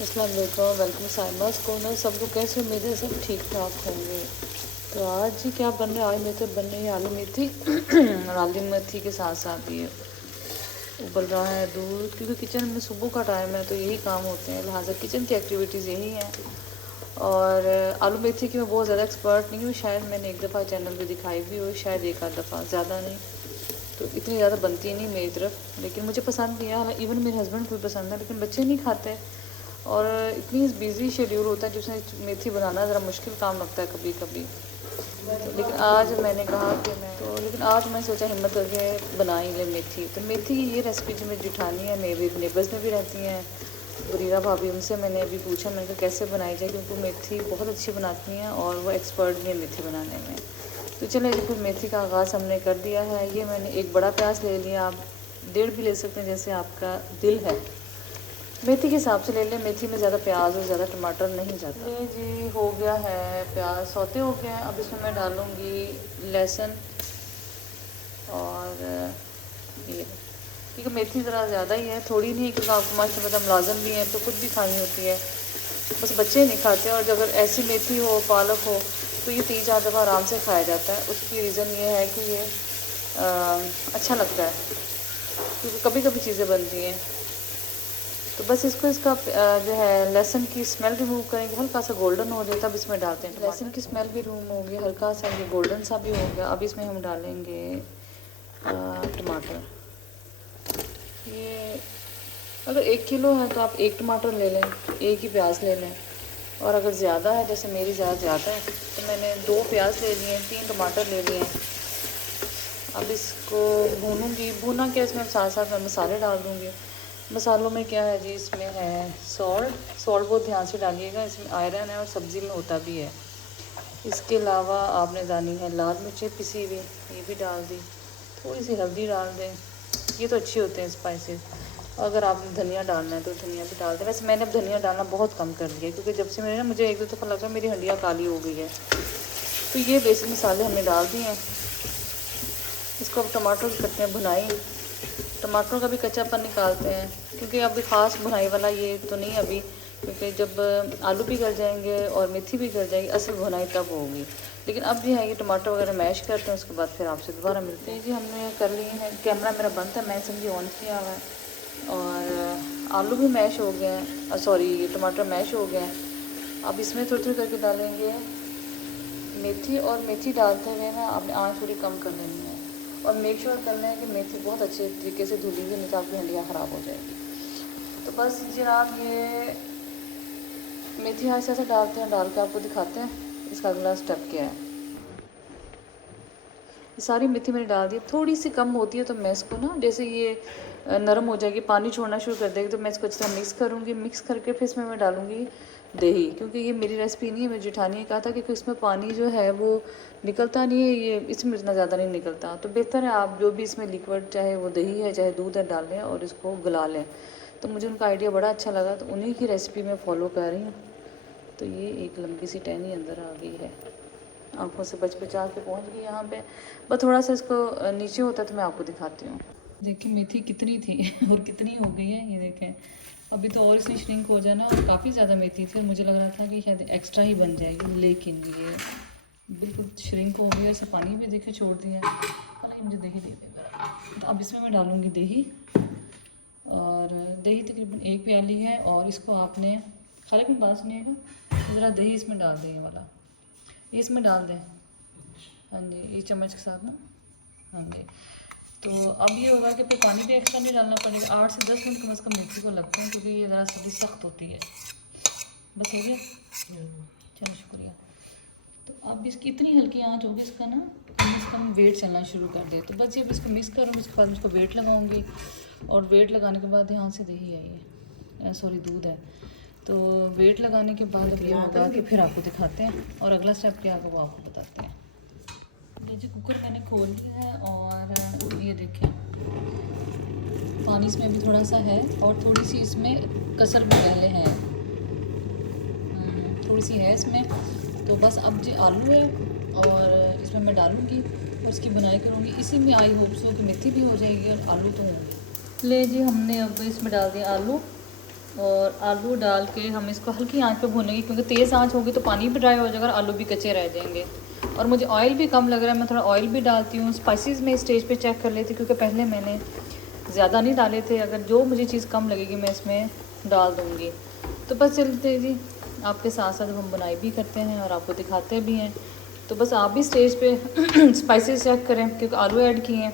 अस्सलाम वालेकुम, welcome साइमास corner. सब लोग कैसे, उम्मीद है सब ठीक ठाक होंगे। तो आज क्या बन रहा है? आज मेरे तो बन रही है आलू मेथी और आलू मेथी के साथ साथ ये उबल रहा है दूध, क्योंकि किचन में सुबह का टाइम है तो यही काम होते हैं, लिहाजा किचन की एक्टिविटीज़ यही हैं। और आलू मेथी की मैं बहुत ज़्यादा एक्सपर्ट नहीं हूँ, शायद मैंने एक दफ़ा चैनल पे दिखाई भी हो, शायद एक आध दफ़ा, ज़्यादा नहीं। तो इतनी ज़्यादा बनती नहीं मेरी तरफ, लेकिन मुझे पसंद नहीं है। इवन मेरे हस्बैंड को भी पसंद है, लेकिन बच्चे नहीं खाते। और इतनी बिज़ी शेड्यूल होता है जिसमें मेथी बनाना ज़रा मुश्किल काम लगता है कभी कभी। तो लेकिन आज मैंने कहा कि लेकिन आज मैं सोचा हिम्मत करके बना ही ले मेथी। तो मेथी की ये रेसिपी जो मेरी जिठानी है, मेरे नेबर्स में भी रहती हैं, बुरीरा भाभी, उनसे मैंने अभी पूछा, मैंने कहा कैसे बनाई जाए, क्योंकि वो मेथी बहुत अच्छी बनाती हैं और वो एक्सपर्ट भी है मेथी बनाने में। तो चले जी, फिर मेथी का आगाज़ हमने कर दिया है। ये मैंने एक बड़ा प्याज ले लिया, आप डेढ़ भी ले सकते हैं जैसे आपका दिल है, मेथी के हिसाब से ले लें। मेथी में ज़्यादा प्याज और ज़्यादा टमाटर नहीं जाता। ये जी हो गया है, प्याज सौते हो गया है। अब इसमें मैं डालूँगी लहसुन और ये, क्योंकि मेथी ज़रा ज़्यादा ही है, थोड़ी नहीं है, क्योंकि आपको माशाल्लाह पता मुलाज़म भी हैं तो खुद भी खानी होती है, बस बच्चे नहीं खाते। और अगर ऐसी मेथी हो, पालक हो, तो ये 3-4 दफ़ा आराम से खाया जाता है। उसकी रीज़न ये है कि ये अच्छा लगता है, क्योंकि कभी कभी चीज़ें बनती हैं। तो बस इसका जो है लहसुन की स्मेल रिमूव करेंगे, हल्का सा गोल्डन हो जाए तब इसमें डालते हैं। लहसुन की स्मेल भी रिमूव हो गया, हल्का सा ये गोल्डन सा भी हो गया। अब इसमें हम डालेंगे टमाटर। ये अगर 1 किलो है तो आप 1 टमाटर ले लें, 1 ही प्याज ले लें। और अगर ज़्यादा है, जैसे मेरी ज़्यादा है, तो मैंने 2 प्याज ले लिए, 3 टमाटर ले लिए। अब इसको भूनूंगी, भूना क्या, इसमें साथ साथ मैं मसाले डाल दूँगी। मसालों में क्या है जी, इसमें है सॉल्ट बहुत ध्यान से डालिएगा, इसमें आयरन है और सब्ज़ी में होता भी है। इसके अलावा आपने डाली है लाल मिर्चें पिसी हुई, ये भी डाल दी। थोड़ी सी हल्दी डाल दें, ये तो अच्छे होते हैं स्पाइसेस। अगर आपने धनिया डालना है तो धनिया भी डाल दें। वैसे मैंने अब धनिया डालना बहुत कम कर दिया, क्योंकि जब से मुझे 1-2 दफ़ा लगा मेरी हंडियाँ काली हो गई है। तो ये बेसिक मसाले हमने डाल दिए हैं। इसको अब टमाटर की कटने भुनाई, टमाटरों का भी कच्चापन निकालते हैं, क्योंकि अभी ख़ास भुनाई वाला ये तो नहीं अभी, क्योंकि जब आलू भी गल जाएंगे और मेथी भी गल जाएगी, असल भुनाई तब होगी। लेकिन अब जो है ये टमाटर वगैरह मैश करते हैं, उसके बाद फिर आपसे दोबारा मिलते हैं। जी हमने कर लिए हैं, कैमरा मेरा बंद था, मैं समझी ऑन किया हुआ है। और आलू भी मैश हो गए हैं, सॉरी टमाटर मैश हो गए हैं। अब इसमें थोड़ी थोड़ी करके डालेंगे मेथी, और मेथी डालते हुए ना आपने आँच थोड़ी कम कर लेनी है, और मेक श्योर करना है कि मेथी बहुत अच्छे तरीके से धुली हुई, नहीं तो आपकी हंडियाँ ख़राब हो जाएगी। तो बस जनाब ये मेथी ऐसे ऐसे डालते हैं, डाल के आपको दिखाते हैं इसका अगला स्टेप क्या है। ये सारी मेथी मैंने डाल दी, थोड़ी सी कम होती है तो मैं इसको ना, जैसे ये नरम हो जाएगी, पानी छोड़ना शुरू कर देगी, तो मैं इसको अच्छी तरह मिक्स करूँगी। मिक्स करके फिर इसमें मैं डालूँगी दही, क्योंकि ये मेरी रेसिपी नहीं है, मेरी जेठानी ने कहा था कि इसमें पानी जो है वो निकलता नहीं है, ये इसमें इतना ज़्यादा नहीं निकलता। तो बेहतर है आप जो भी इसमें लिक्विड, चाहे वो दही है चाहे दूध है, डाल लें और इसको गला लें। तो मुझे उनका आइडिया बड़ा अच्छा लगा, तो उन्हीं की रेसिपी मैं फ़ॉलो कर रही हूँ। तो ये एक लंबी सी टहनी अंदर आ गई है, आंखों से बच बचा के पहुंच गई यहाँ पे। बस थोड़ा सा इसको नीचे होता तो मैं आपको दिखाती हूँ। देखिए मेथी कितनी थी और कितनी हो गई है, ये देखें। अभी तो और इसने श्रिंक हो जाना, और काफ़ी ज़्यादा मेथी थी और मुझे लग रहा था कि शायद एक्स्ट्रा ही बन जाएगी, लेकिन ये बिल्कुल श्रिंक हो गया। इसे पानी भी देखे छोड़ दिया। हालांकि मुझे दही दे देगा। तो अब इसमें मैं डालूँगी दही, और दही तकरीबन 1 प्याली है। और इसको आपने, हालांकि बात सुनिएगा, ज़रा दही इसमें डाल दें, ये वाला ये इसमें डाल दें। हाँ जी, ये चम्मच के साथ ना, हाँ जी। तो अब ये होगा कि फिर पानी भी एक्स्ट्रा नहीं डालना पड़ेगा। 8 से 10 मिनट कम से कम मेथी को लगते हैं, क्योंकि ये ज़रा सब्ज़ी सख्त होती है। बस हो गया, चलो शुक्रिया। तो अब इसकी इतनी हल्की आंच होगी, इसका ना कम से कम वेट चलना शुरू कर दे। तो बस जब इसको मिक्स करूँगी, उसके बाद इसको वेट लगाऊंगी, और वेट लगाने के बाद ध्यान से दही आई है, सॉरी दूध है। तो वेट लगाने के बाद ये होगा कि फिर आपको दिखाते हैं, और अगला स्टेप क्या होगा वो आपको बताते हैं। लीजिए कुकर मैंने खोल लिया है, और ये देखें पानी इसमें भी थोड़ा सा है, और थोड़ी सी इसमें कसर भी पहले है, थोड़ी सी है इसमें। तो बस अब जी आलू है, और इसमें मैं डालूँगी और इसकी बुनाई करूँगी। इसी में आई होप्स हो कि मेथी भी हो जाएगी और आलू तो हो। ले जी हमने अब इसमें डाल दिया आलू, और आलू डाल के हम इसको हल्की आंच पे भूनेंगे, क्योंकि तेज़ आंच होगी तो पानी भी ड्राई हो जाएगा और आलू भी कच्चे रह जाएंगे। और मुझे ऑयल भी कम लग रहा है, मैं थोड़ा ऑयल भी डालती हूँ। स्पाइसेस में स्टेज पे चेक कर लेती हूँ, क्योंकि पहले मैंने ज़्यादा नहीं डाले थे। अगर जो मुझे चीज़ कम लगेगी मैं इसमें डाल दूँगी। तो बस चलते जी, आपके साथ साथ हम बुनाई भी करते हैं और आपको दिखाते भी हैं। तो बस आप भी स्टेज पे स्पाइसेस चेक करें, क्योंकि आलू ऐड किए हैं।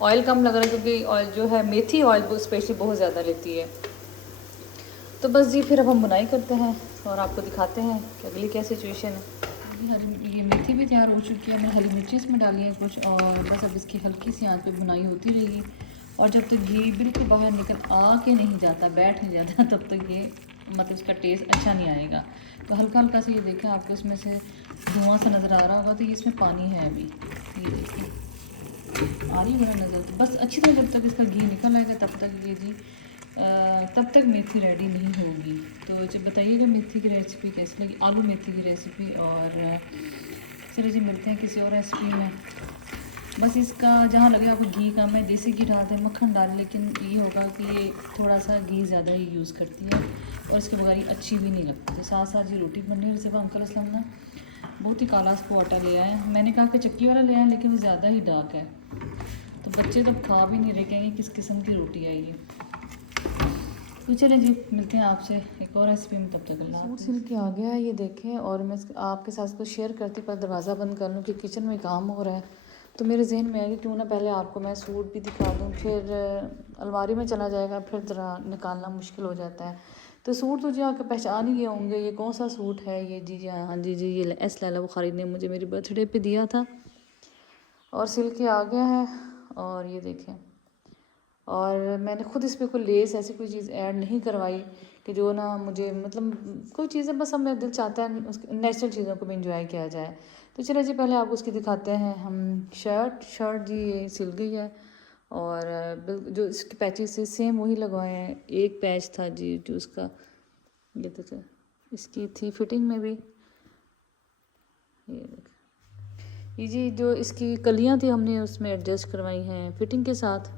ऑयल कम लग रहा है, क्योंकि ऑयल जो है मेथी ऑयल स्पेशली बहुत ज़्यादा लेती है। तो बस जी, फिर अब हम बुनाई करते हैं और आपको दिखाते हैं कि अगली क्या सिचुएशन है। हरी ये मेथी भी तैयार हो चुकी है, मैंने हरी मिर्ची इसमें डाली है कुछ, और बस अब इसकी हल्की सी आंच पे बुनाई होती रहेगी। और जब तक घी बिल्कुल बाहर निकल आ के नहीं जाता, बैठ नहीं जाता, तब तक ये मतलब इसका टेस्ट अच्छा नहीं आएगा। तो हल्का हल्का से ये देखें, आपको इसमें से धुआं सा नज़र आ रहा होगा, तो ये इसमें पानी है अभी, ये देखिए आ रही है नज़र। तो बस अच्छी तरह जब तक इसका घी निकल आएगा तब तक ये जी तब तक मेथी रेडी नहीं होगी। तो जब बताइएगा मेथी की रेसिपी कैसी लगी, आलू मेथी की रेसिपी। और चलिए जी, मिलते हैं किसी और रेसिपी में। बस इसका जहाँ लगे आपको घी कम है, देसी घी डाल दें, मक्खन डालें, लेकिन ये होगा कि ये थोड़ा सा घी ज़्यादा ही यूज़ करती है और इसके बगैर ये अच्छी भी नहीं लगती। तो साथ साथ ये रोटी बनने है। जैसे अंकल असलम ना बहुत ही काला को आटा ले आए, मैंने कहा कि चक्की वाला ले आए, लेकिन वो ज़्यादा ही डार्क है। तो बच्चे तब खा भी नहीं रहे, कहेंगे किस किस्म की रोटी आई है। तो चलें जी, मिलते हैं आपसे एक और रेसिपी में, तब तक अल्लाह। सूट सिल के आ गया है ये देखें, और मैं आपके साथ को शेयर करती, पर दरवाज़ा बंद कर लूँ कि किचन में काम हो रहा है। तो मेरे जहन में आया कि क्यों ना पहले आपको मैं सूट भी दिखा दूँ, फिर अलमारी में चला जाएगा, फिर ज़रा निकालना मुश्किल हो जाता है। तो सूट तो जी आपके पहचान ही गए होंगे, ये कौन सा सूट है ये जी। हाँ जी जी, ये एस लैला बुखारी ने मुझे मेरे बर्थडे पे दिया था और सिल के आ गया है। और ये देखें, और मैंने ख़ुद इस पर कोई लेस ऐसी कोई चीज़ ऐड नहीं करवाई कि जो ना मुझे मतलब कोई चीज़ें, बस अब मेरा दिल चाहता है नेचुरल चीज़ों को भी इंजॉय किया जाए। तो चलो जी, पहले आपको उसकी दिखाते हैं हम। शर्ट जी ये सिल गई है, और जो इसके पैचेस से सेम वही लगवाए हैं। एक पैच था जी जो उसका, ये तो इसकी थी फिटिंग में भी, ये जी जो इसकी कलियाँ थी हमने उसमें एडजस्ट करवाई हैं फिटिंग के साथ।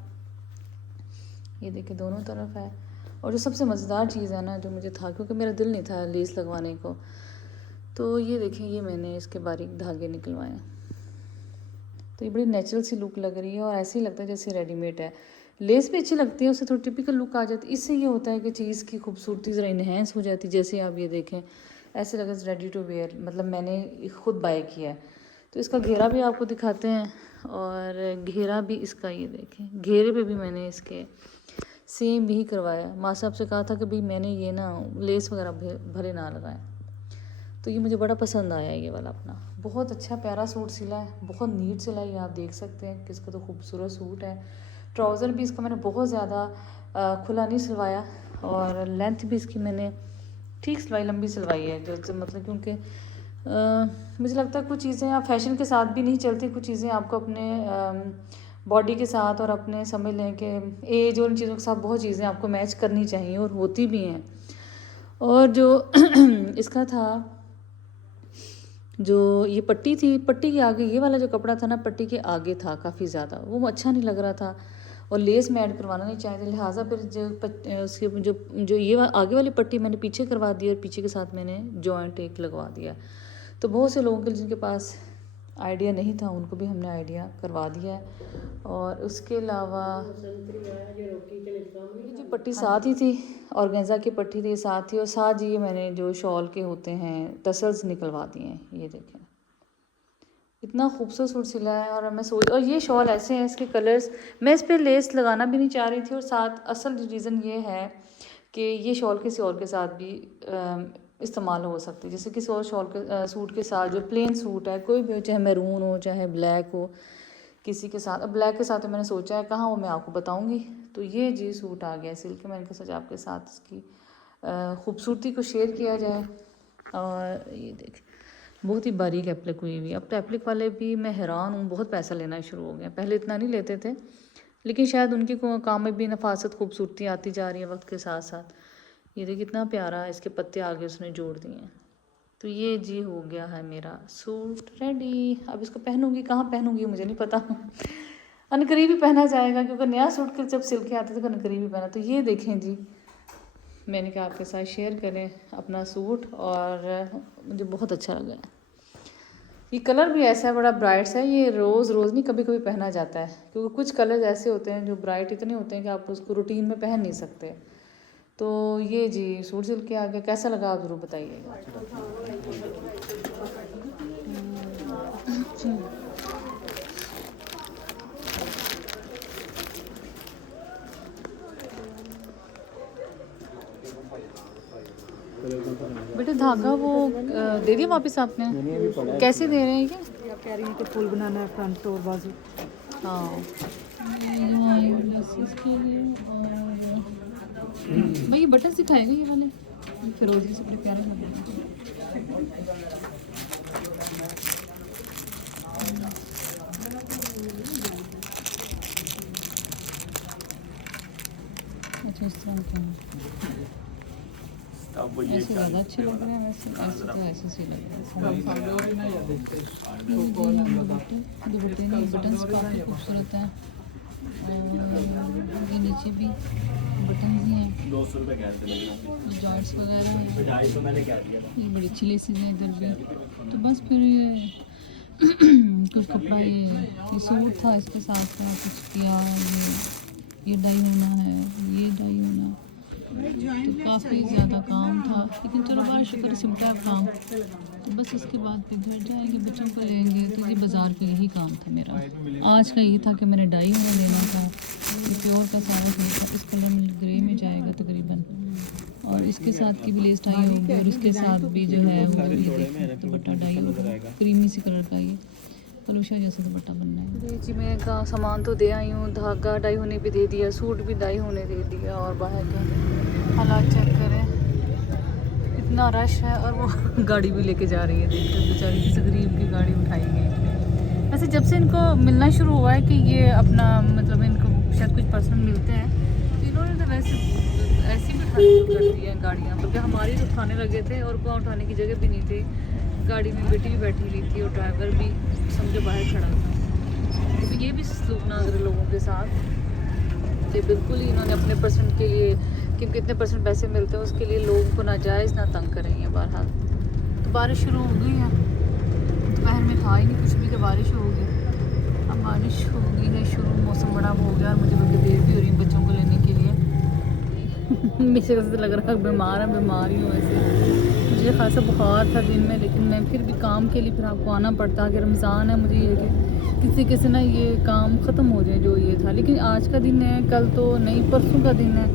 ये देखिए दोनों तरफ है। और जो सबसे मज़ेदार चीज़ है ना, जो मुझे था, क्योंकि मेरा दिल नहीं था लेस लगवाने को, तो ये देखें, ये मैंने इसके बारीक धागे निकलवाए। तो ये बड़ी नेचुरल सी लुक लग रही है और ऐसे ही लगता है जैसे रेडीमेड है। लेस भी अच्छी लगती है, उससे थोड़ी टिपिकल लुक आ जाती है। इससे ये होता है कि चीज़ की खूबसूरती ज़रा इन्हेंस हो जाती है। जैसे आप ये देखें, ऐसे लगे रेडी टू वेयर, मतलब मैंने खुद बाय किया है। तो इसका घेरा भी आपको दिखाते हैं, और घेरा भी इसका ये देखें, घेरे पे भी मैंने इसके सेम यही करवाया। माँ साहब से कहा था कि भाई मैंने ये ना लेस वगैरह भरे ना लगाए। तो ये मुझे बड़ा पसंद आया ये वाला अपना, बहुत अच्छा प्यारा सूट सिला है, बहुत नीट सिलाई है, आप देख सकते हैं कि इसका तो खूबसूरत सूट है। ट्राउज़र भी इसका मैंने बहुत ज़्यादा खुला नहीं सिलवाया, और लेंथ भी इसकी मैंने ठीक सिलवाई, लंबी सिलवाई है, जो मतलब क्योंकि मुझे लगता है कुछ चीज़ें आप फैशन के साथ भी नहीं चलती, कुछ चीज़ें आपको अपने बॉडी के साथ और अपने समझ लें कि एज और इन चीज़ों के साथ बहुत चीज़ें आपको मैच करनी चाहिए, और होती भी हैं। और जो इसका था, जो ये पट्टी थी, पट्टी के आगे ये वाला जो कपड़ा था ना, पट्टी के आगे था काफ़ी ज़्यादा, वो अच्छा नहीं लग रहा था, और लेस में ऐड करवाना नहीं चाहते, लिहाजा फिर उसके जो ये आगे वाली पट्टी मैंने पीछे करवा दी, और पीछे के साथ मैंने जॉइंट एक लगवा दिया। तो बहुत से लोगों के जिनके पास आइडिया नहीं था, उनको भी हमने आइडिया करवा दिया है। और उसके अलावा ये जो पट्टी साथ ही थी, ऑर्गेन्जा की पट्टी थी साथ ही, और साथ ये मैंने जो शॉल के होते हैं टसल्स निकलवा दिए हैं। ये देखें, इतना खूबसूरत सूट सिला है। और मैं और ये शॉल ऐसे हैं, इसके कलर्स, मैं इस पर लेस लगाना भी नहीं चाह रही थी, और साथ असल रीज़न ये है कि ये शॉल किसी और के साथ भी इस्तेमाल हो सकती है। जैसे किसी और शॉल के सूट के साथ, जो प्लेन सूट है कोई भी हो, चाहे मैरून हो चाहे ब्लैक हो, किसी के साथ, अब ब्लैक के साथ तो मैंने सोचा है कहाँ, वो मैं आपको बताऊँगी। तो ये जी सूट आ गया सिल के, मैंने कहा सोचा आपके साथ इसकी खूबसूरती को शेयर किया जाए। और ये देख, बहुत ही बारीक एप्लिक हुई हुई। अब तो एप्लिक वाले भी मैं हैरान हूँ, बहुत पैसा लेना शुरू हो गया, पहले इतना नहीं लेते थे, लेकिन शायद उनकी काम में भी नफासत खूबसूरती आती जा रही है वक्त के साथ साथ। ये देखिए कितना प्यारा इसके पत्ते आगे उसने जोड़ दिए हैं। तो ये जी हो गया है मेरा सूट रेडी। अब इसको पहनूंगी, कहाँ पहनूंगी मुझे नहीं पता अनकरीब ही पहना जाएगा, क्योंकि नया सूट के जब सिल के आते थे तो अनकरीब ही पहना। तो ये देखें जी, मैंने कहा आपके साथ शेयर करें अपना सूट, और मुझे बहुत अच्छा लगा है। ये कलर भी ऐसा है, बड़ा ब्राइट सा है। ये रोज़ रोज़ नहीं, कभी कभी पहना जाता है, क्योंकि कुछ कलर्स ऐसे होते हैं जो ब्राइट इतने होते हैं कि आप उसको रूटीन में पहन नहीं सकते। तो ये जी सूट सिल के आ गया, कैसा लगा आप ज़रूर बताइएगा। बेटा धागा वो दे दिया वापस आपने? कैसे दे रहे हैं ये? आप कह रही हैं कि फूल बनाना है फ्रंट और बाजू। हाँ इसके लिए, और भाई ये बटन सिखाएगा ये वाले फिरोजी से बड़े प्यारे लग रहे हैं। अच्छा इस तरह के ऐसे ज़्यादा अच्छे लग रहे हैं, वैसे ऐसे तो ऐसे से लग रहे हैं। दुपट्टे में बटन्स काफ़ी खूबसूरत हैं, और ये नीचे भी बटन्स ही हैं, जॉइंट्स वगैरह हैं। ये बड़ी अच्छी लेसेस हैं इधर भी। तो बस फिर ये कुछ कपड़ा, ये सूट था, इसके साथ में कुछ किया, ये डाई होना है, ये डाई होना, तो काफ़ी ज़्यादा काम था, लेकिन चलो बड़ा शुक्र सिमटा है काम। तो बस इसके बाद फिर घर जाएंगे, बच्चों को लेंगे। तो ये बाज़ार का यही काम था मेरा आज का, ये था कि मैंने डाई होने देना था। ये प्योर का सारा सूट था, इस कलर में ग्रे में जाएगा तकरीबन, और इसके साथ की भी लेस डाई होगी, और इसके साथ भी जो है वो दुपट्टा डाई होगा, क्रीमी सी कलर का ये पलूशा जैसा दुपट्टा बनना है जी। मैं का सामान तो दे आई हूँ, धागा डाई होने भी दे दिया, सूट भी डाई होने दे दिया, और बाहर के हालात चेक करें, इतना रश है। और वो गाड़ी भी लेके जा रही है, देखकर बेचारी किसी गरीब की गाड़ी उठाई गई। वैसे जब से इनको मिलना शुरू हुआ है कि ये अपना मतलब इनको शायद कुछ पर्सन मिलते हैं, तो इन्होंने तो वैसे ऐसी भी उठानी शुरू कर दी है गाड़ियाँ, बल्कि हमारी तो उठाने लगे थे, और वहाँ उठाने की जगह भी नहीं थी। गाड़ी में बेटी भी बैठी हुई थी, और ड्राइवर भी समझो बाहर खड़ा था। तो ये भी सलूक नाज़र लोगों के साथ कि बिल्कुल ही इन्होंने अपने परसेंट के लिए, क्योंकि इतने परसेंट पैसे मिलते हैं उसके लिए लोगों को नाजायज़ ना तंग करेंगे। बहरहाल तो बारिश शुरू हो गई है, दोपहर में था ही नहीं कुछ भी कि बारिश होगी। अब बारिश हो गई है शुरू, मौसम बड़ा हो गया, और मुझे बल्कि देर भी हो रही है बच्चों को लेने के लिए। मुझे से लग रहा है बीमार ही हूँ। वैसे मुझे खासा बुखार था दिन में, लेकिन मैं फिर भी काम के लिए फिर आपको आना पड़ता कि रमज़ान है, मुझे ये कि किसी से ना ये काम ख़त्म हो जाए जो ये था। लेकिन आज का दिन है, कल तो नहीं, परसों का दिन है,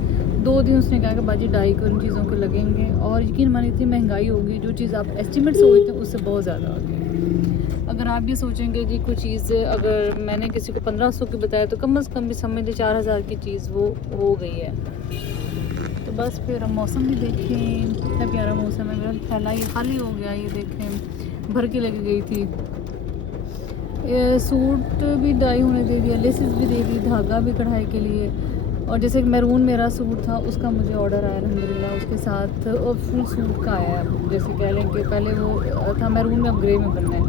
2 दिन उसने कहा कि बाजी डाई को इन चीज़ों को लगेंगे। और यकीन मानिए इतनी महंगाई होगी, जो चीज़ आप एस्टिमेट सोचते थे उससे बहुत ज़्यादा आ गई। अगर आप ये सोचेंगे कि कोई चीज़ अगर मैंने किसी को 1500 की बताया, तो कम से कम भी समझ लीजिए 4000 की चीज़ वो हो गई है। तो बस फिर हम मौसम भी देखें, कितना प्यारा मौसम है। मेरा थैला ये खाली हो गया, ये देखें भर के लग गई थी। ये सूट भी डाई होने दे दिया, लेसेस भी दे दी, धागा भी कढ़ाई के लिए। और जैसे मैरून मेरा सूट था, उसका मुझे ऑर्डर आया अल्हम्दुलिल्लाह, उसके साथ और फुल सूट का आया है। जैसे कह लें कि पहले वो था मैरून में, अब ग्रे में बनना है।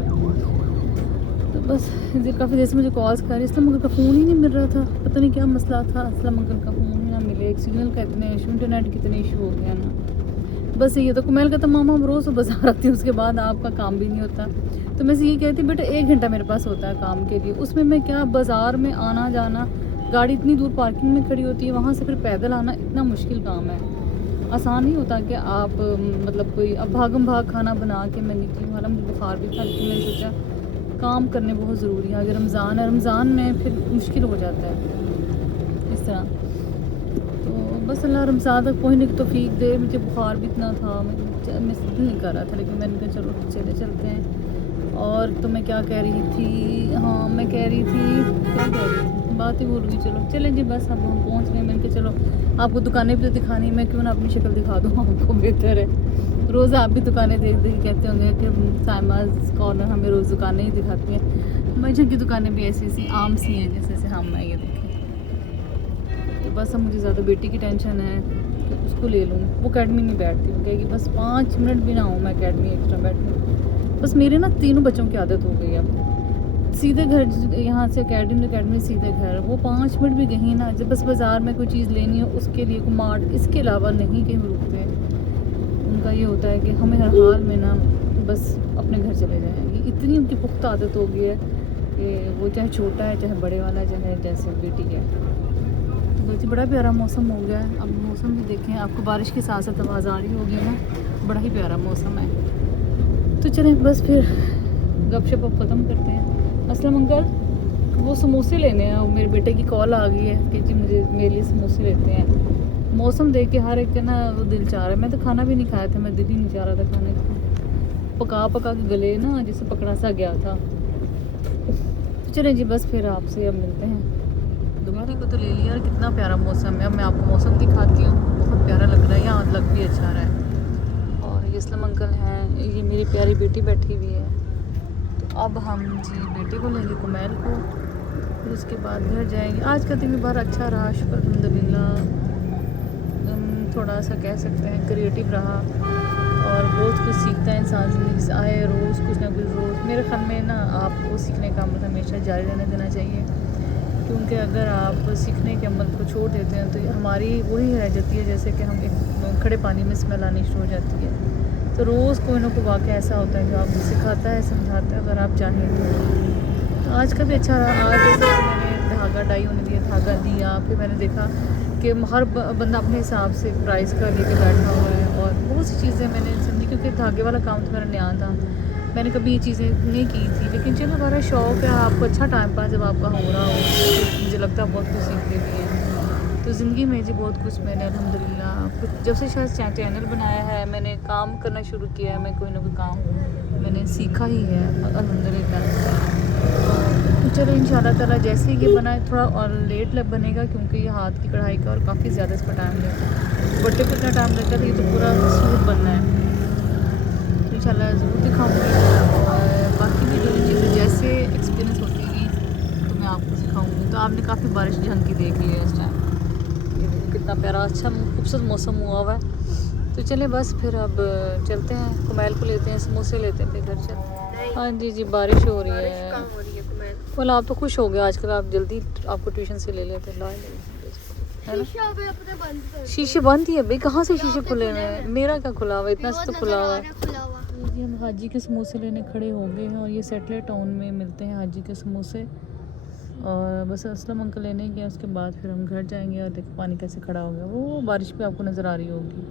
तो बस काफ़ी देर से मुझे कॉल्स कर रही, इसलिए अंकल का फ़ोन ही नहीं मिल रहा था, पता नहीं क्या मसला था। असलम अंकल का फ़ोन ही ना मिले, एक सिग्नल का इतने इशू, इंटरनेट कितने इशू हो गया ना। बस ये तो कुमैल कहता मामा हम रोज़ बाज़ार आती हूँ, उसके बाद आपका काम भी नहीं होता। तो मैं से ये कहती बेटा 1 घंटा मेरे पास होता है काम के लिए, उसमें मैं क्या बाज़ार में आना जाना, गाड़ी इतनी दूर पार्किंग में खड़ी होती है, वहाँ से फिर पैदल आना इतना मुश्किल काम है। आसान नहीं होता कि आप मतलब कोई अब भागम भाग खाना बना के मैं निकली हूँ। हालांकि मुझे बुखार भी था, लेकिन मैंने सोचा काम करने बहुत ज़रूरी है। अगर रमज़ान है, रमज़ान में फिर मुश्किल हो जाता है इस तरह। तो बस अल्लाह रमज़ान तक पहुँचने की तौफीक दे। मुझे बुखार भी इतना था, मैं दिल नहीं कर रहा था, लेकिन मैंने कहा चलो चलते हैं। और तो मैं क्या कह रही थी, हाँ मैं कह रही थी, क्या कह रही थी, बात ही भूल गई। चलो चलें जी, बस अब हम पहुँच गए। मैंने कहा चलो आपको दुकानें भी तो दिखानी, मैं क्यों ना अपनी शक्ल दिखा दूँ, आपको बेहतर है। रोज़ आप भी दुकानें देख देख कहते होंगे कि साइमाज़ कॉर्नर हमें रोज़ दुकानें ही दिखाती हैं। मजहर की दुकानें भी ऐसी ऐसी आम सी हैं जैसे हम ये देखें। तो बस अब मुझे ज़्यादा बेटी की टेंशन है कि उसको ले लूँ, वो अकेडमी नहीं बैठती, वो कहेगी बस 5 मिनट भी ना हो मैं अकेडमी एक्स्ट्रा बैठूँ। बस मेरे ना तीनों बच्चों की आदत हो गई अब, सीधे घर, यहाँ से अकेडमी सीधे घर, वो 5 मिनट भी कहीं ना, जब बस बाज़ार में कोई चीज़ लेनी हो उसके लिए कोई मार्ट, इसके अलावा नहीं कहीं रुकते। उनका ये होता है कि हमें हर हाल में ना बस अपने घर चले जाएंगे। इतनी उनकी पुख्ता आदत हो गई है कि वो चाहे छोटा है चाहे बड़े वाला चाहे जैसे बेटी है। तो बच्चे बड़ा प्यारा मौसम हो गया है। अब मौसम भी देखें, आपको बारिश के साथ साथ आवाज़ आ रही होगी ना, बड़ा ही प्यारा मौसम है। तो चलें बस फिर गपशप अब ख़त्म करते हैं। अस्सलाम अंकल, वो समोसे लेने हैं, मेरे बेटे की कॉल आ गई है कि जी मेरे लिए समोसे लेते हैं। मौसम देख के हर एक का ना वो दिल चाह रहा है। मैं तो खाना भी नहीं खाया था, मैं दिल ही नहीं चाह रहा था खाने का, पका पका के गले ना जैसे पकड़ा सा गया था। तो चलें जी बस फिर आपसे अब मिलते हैं दोबारा। को तो ले लिया, और कितना प्यारा मौसम है। अब मैं आपको मौसम दिखाती हूँ, बहुत प्यारा लग रहा है, यहाँ लग भी अच्छा रहा है। और ये असलम अंकल हैं, ये मेरी प्यारी बेटी बैठी हुई है। तो अब हम जी बेटे को लेंगे कुमैल को, फिर उसके बाद घर जाएंगे। आज का दिन भी बाहर अच्छा रहा, शुक्र अल्हम्दुलिल्लाह। थोड़ा सा कह सकते हैं क्रिएटिव रहा, और बहुत कुछ सीखता है इंसान ज़िंदगी से। आए रोज़ कुछ ना कुछ, रोज़ मेरे ख्याल में ना आपको सीखने का अमल हमेशा जारी रहने देना चाहिए, क्योंकि अगर आप सीखने के अमल को छोड़ देते हैं तो हमारी वही रह जाती है जैसे कि हम एक खड़े पानी में स्मेल आनी शुरू हो जाती है। तो रोज़ कोई ना कोई वाक़या ऐसा होता है जो आपको सिखाता है, समझाता है, अगर आप चाहें तो। आज का भी अच्छा रहा। आज जैसे मैंने धागा डाई होने दिया, धागा दिया, फिर मैंने देखा कि हर बंदा अपने हिसाब से प्राइस का लेके बैठा हुआ है, और बहुत सी चीज़ें मैंने समझी, क्योंकि धागे वाला काम तो मेरा नया था, मैंने कभी ये चीज़ें नहीं की थी। लेकिन चलो हमारा शौक़ है, आपको अच्छा टाइम पास जब आपका हो रहा हो, तो मुझे लगता है बहुत कुछ सीखते भी हैं। तो ज़िंदगी में जी बहुत कुछ मैंने अल्हम्दुलिल्लाह, कुछ जब से शायद चैनल बनाया है, मैंने काम करना शुरू किया है, मैं कोई ना कोई काम मैंने सीखा ही है अल्हम्दुलिल्लाह। तो चलो इंशाल्लाह ताला जैसे ये बना है, थोड़ा और लेट बनेगा क्योंकि ये हाथ की कढ़ाई का और काफ़ी ज़्यादा इस पर टाइम लगता है। बट्टे को इतना टाइम लगता है, ये तो पूरा सूट बनना है। तो इंशाल्लाह ज़रूर दिखाऊंगी, और बाकी भी जो चीज़ें जैसे एक्सपीरियंस होती है तो मैं आपको सिखाऊंगी। तो आपने काफ़ी बारिश झंकी देख ली है इस टाइम, कितना प्यारा अच्छा खूबसूरत मौसम हुआ हुआ है। तो चले बस फिर अब चलते हैं, कुमैल को लेते हैं, समोसे लेते हैं, फिर घर चलते हैं। हाँ जी बारिश हो रही है। बोला आप तो खुश हो गए आजकल, आप जल्दी आपको ट्यूशन से ले लेते ला है ना। शीशे बंद ही है भाई, कहाँ से शीशे खुले हैं? मेरा क्या खुला हुआ, इतना से तो खुला हुआ है। जी हम हाजी के समोसे लेने खड़े हो गए हैं, और ये सेटलेट टाउन में मिलते हैं हाजी के समोसे। और बस असलम अंकल लेने गए, उसके बाद फिर हम घर जाएंगे। और देखो पानी कैसे खड़ा हो गया, वो बारिश भी आपको नज़र आ रही होगी।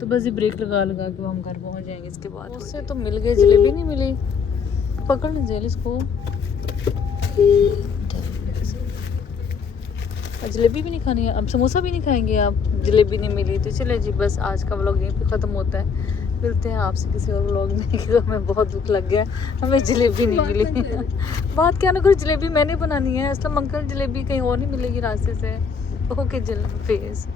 तो बस ये ब्रेक लगा लगा के हम घर पहुंच जाएंगे। इसके बाद उससे तो मिल गए, जलेबी नहीं मिली, पकड़ लें जेल इसको। जलेबी भी नहीं खानी है, अब समोसा भी नहीं खाएंगे आप, जलेबी नहीं मिली। तो चले जी बस आज का व्लॉग यहीं पे ख़त्म होता है। मिलते हैं आपसे किसी और व्लॉग में, क्योंकि हमें बहुत दुख लग गया, हमें जलेबी नहीं मिली। बात क्या ना करो, जलेबी मैंने बनानी है, असलम अंकल जलेबी कहीं और नहीं मिलेगी रास्ते से। ओके जल फेस।